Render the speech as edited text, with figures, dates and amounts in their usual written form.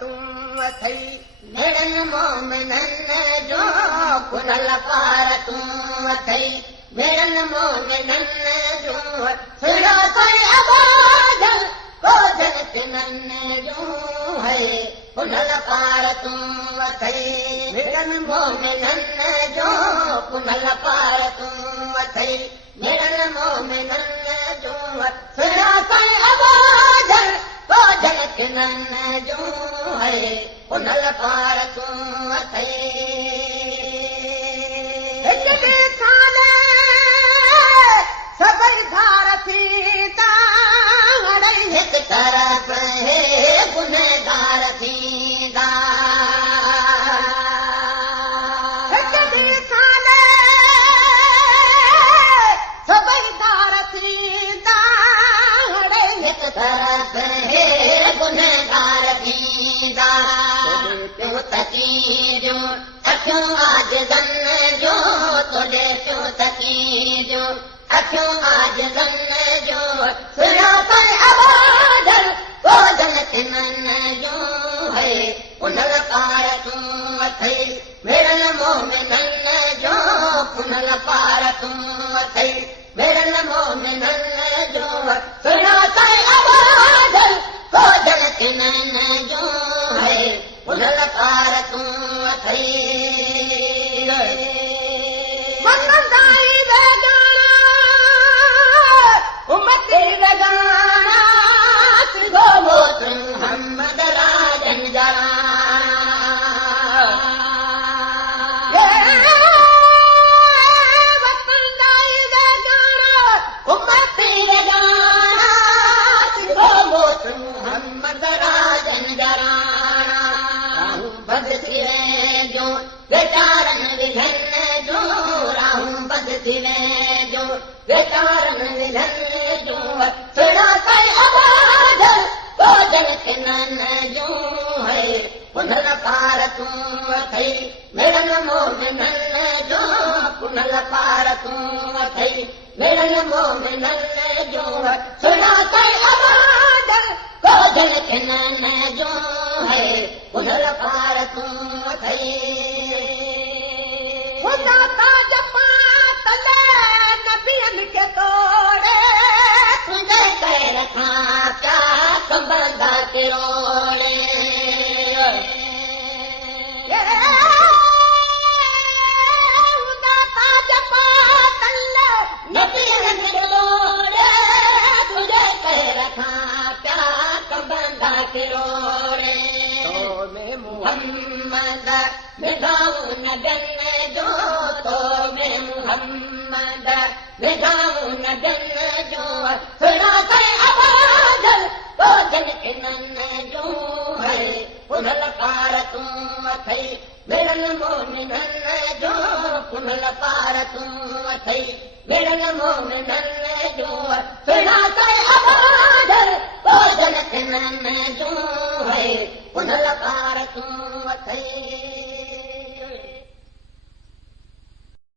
तूं अथई मेड़नि मोमिननि जो कुनल पार तूं अथई मेड़नि मोमिननि जो सुहिणो कोई अबादल कोझल तिननि जूं है कुनल पार तूं अथई मेड़नि मोमिननि जो कुनल पार तूं अथई मेड़नि मोमिननि जो सुहिणो कोई अबादल कोझल तिननि जूं है कुनल पार तूं अथई सभई धार थींदा हाणे हिकु तरफ़ हे गुनहगार थींदा सभई धार थींदा हाणे हिकु तरफ़ हे गुनहगार थींदा पियो तकीजो अखियूं आजिज़नि जो तोड़े पियो तकीजो अखियूं आजिज़नि जो सुहिणो कोई अबादल कोझल तिननि जूं है कुनल पार तूं अथई मेड़नि मोमिननि जो कुनल पार तूं अथई मेड़नि मोमिननि जो सुहिणो कोई अबादल कोझल तिननि जूं है कुनल पार तूं अथई उम्मती वगाना सिगो मोत्र मोहम्मद राजन जराना वतनदाई वगाना उम्मती वगाना सिगो मोत्र मोहम्मद राजन जराना राहूं बदती जो बेचारन विघन जो राहूं बदती जो बेचारन विघन सुहिणो कोई अबादल कोझल तिननि जूं है कुनल पार तूं अथई मेड़नि मोमिननि जो कुनल पार तूं अथई मेड़नि मोमिननि जो सुहिणो कोई अबादल कोझल तिननि जूं है कुनल पार तूं अथई ख़ुदा ताज पातल नबियनि खे तोड़े तुंहिंजे कैर खां पिया कंबंदा किरोड़े ख़ुदा ताज पातल नबियनि खे तोड़े तुंहिंजे कैर खां पिया कंबंदा किरोड़े तो में मुहम्मद विघाऊं नबियनि जो तो में मुहम्मद विघाऊं नबियनि जो सुहिणो कोई अबादल कोझल तिननि जूं है कुनल पार तूं अथई मेड़नि मोमिननि जो कुनल पार तूं अथई मेड़नि मोमिननि जो सुहिणो